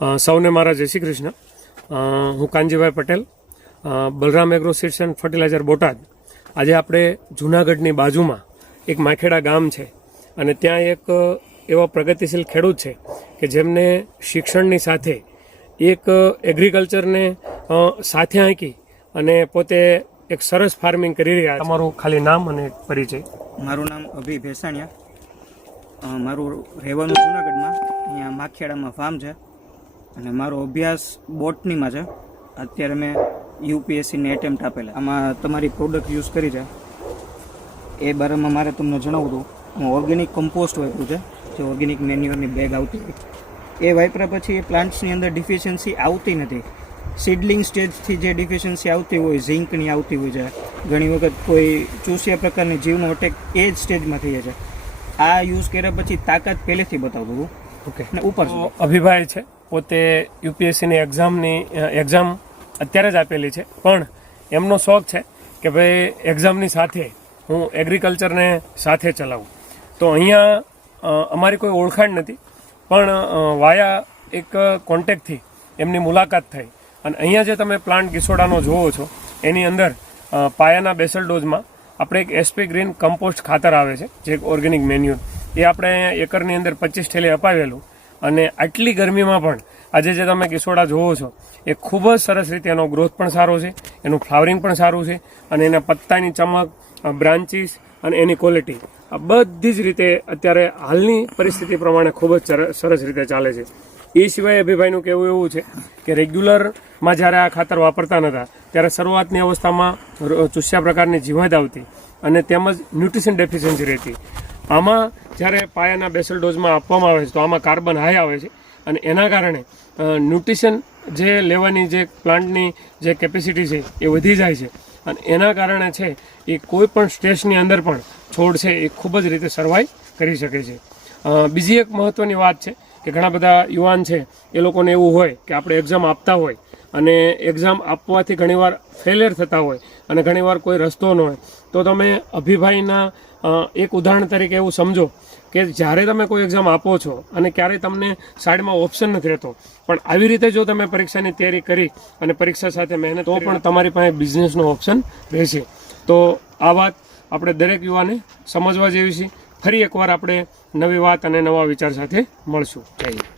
સૌને મારા જય શ્રી કૃષ્ણ. હું Kanjibhai Patel, Balram agro seeds and fertiliser Botad. આજે આપણે જૂનાગઢની બાજુમાં એક માખેડા ગામ છે અને ત્યાં એક એવો પ્રગતિશીલ ખેડૂત છે કે જેમને શિક્ષણની સાથે એક એગ્રીકલ્ચરને સાથે આંકી અને પોતે એક સરસ ફાર્મિંગ કરી રહ્યા. તમારું ખાલી નામ અને પરિચય. મારું નામ અભી ભેસાણિયા. મારું રહેવાનું જૂનાગઢમાં, અહીંયા માખેડામાં ફાર્મ છે અને મારો અભ્યાસ બોટનીમાં છે. અત્યારે મેં યુપીએસસીની એટેમ્પ્ટ આપેલા. આમાં તમારી પ્રોડક્ટ યુઝ કરી છે એ બારામાં મારે તમને જણાવું હતું. હું ઓર્ગેનિક કમ્પોસ્ટ વાપરું છે, જે ઓર્ગેનિક મેન્યુઅરની બેગ આવતી હોય એ વાપર્યા પછી એ પ્લાન્ટ્સની અંદર ડિફિશિયન્સી આવતી નથી. સીડલિંગ સ્ટેજથી જે ડિફિશિયન્સી આવતી હોય, ઝીંકની આવતી હોય છે, ઘણી વખત કોઈ ચૂસિયા પ્રકારની જીવનો અટેક એ જ સ્ટેજમાં થઈ જાય છે. આ યુઝ કર્યા પછી તાકાત પહેલેથી બતાવતું હતું. ઓકે. અને ઉપર અભિભાઈ છે, પોતે યુપીએસસીની એક્ઝામ અત્યારે જ આપેલી છે, પણ એમનો શોખ છે કે ભાઈ એક્ઝામની સાથે હું એગ્રીકલ્ચરને સાથે ચલાવું. તો અહીંયા અમારી કોઈ ઓળખાણ નથી, પણ વાયા એક કોન્ટેક્ટથી એમની મુલાકાત થઈ અને અહીંયા જે તમે પ્લાન્ટ ગીસોડાનો જોવો છો એની અંદર પાયાના બેસલ ડોઝમાં આપણે એક એસપી ગ્રીન કમ્પોસ્ટ ખાતર આવે છે, જે એક ઓર્ગેનિક મેન્યુઅર, એ આપણે અહીંયા એકરની અંદર 25 થેલી અપાવેલું. અને આટલી ગરમીમાં પણ આજે જે તમે ગીસોડા જોવો છો એ ખૂબ જ સરસ રીતે એનો ગ્રોથ પણ સારો છે, એનું ફ્લાવરિંગ પણ સારું છે અને એના પત્તાની ચમક, બ્રાન્ચીસ અને એની ક્વોલિટી આ બધી જ રીતે અત્યારે હાલની પરિસ્થિતિ પ્રમાણે ખૂબ જ સરસ રીતે ચાલે છે. એ સિવાય અભિભાઈનું કહેવું એવું છે કે રેગ્યુલરમાં જ્યારે આ ખાતર વાપરતા નહોતા ત્યારે શરૂઆતની અવસ્થામાં ચૂસ્યા પ્રકારની જીવાત આવતી અને તેમજ ન્યુટ્રિશન ડેફિશિયન્સી રહેતી. આમાં જ્યારે પાયાના બેસલ ડોઝમાં આપવામાં આવે છે તો આમાં કાર્બન હાઈ આવે છે અને એના કારણે ન્યુટ્રિશન જે લેવાની જે પ્લાન્ટની જે કેપેસિટી છે એ વધી જાય છે અને એના કારણે છે એ કોઈ પણ સ્ટ્રેસની અંદર પણ છોડ છે એ ખૂબ જ રીતે સર્વાઈવ કરી શકે છે. બીજી એક મહત્ત્વની વાત છે કે ઘણા બધા યુવાન છે એ લોકોને એવું હોય કે આપણે એક્ઝામ આપતા હોય અને એક્ઝામ આપવાથી ઘણીવાર ફેલિયર થતા હોય અને ઘણીવાર કોઈ રસ્તો ન હોય, તો તમે અભિભાઈના એક ઉદાહરણ તરીકે એવું સમજો કે જ્યારે તમે કોઈ એક્ઝામ આપો છો અને ક્યારેય તમને સાઈડમાં ઓપ્શન નથી રહેતો, પણ આવી રીતે જો તમે પરીક્ષાની તૈયારી કરી અને પરીક્ષા સાથે મહેનત તો પણ તમારી પાસે બિઝનેસનો ઓપ્શન રહેશે. તો આ વાત આપણે દરેક યુવાને સમજવા જેવી છે. ફરી એકવાર આપણે નવી વાત અને નવા વિચાર સાથે મળશું. જય હિન્દ.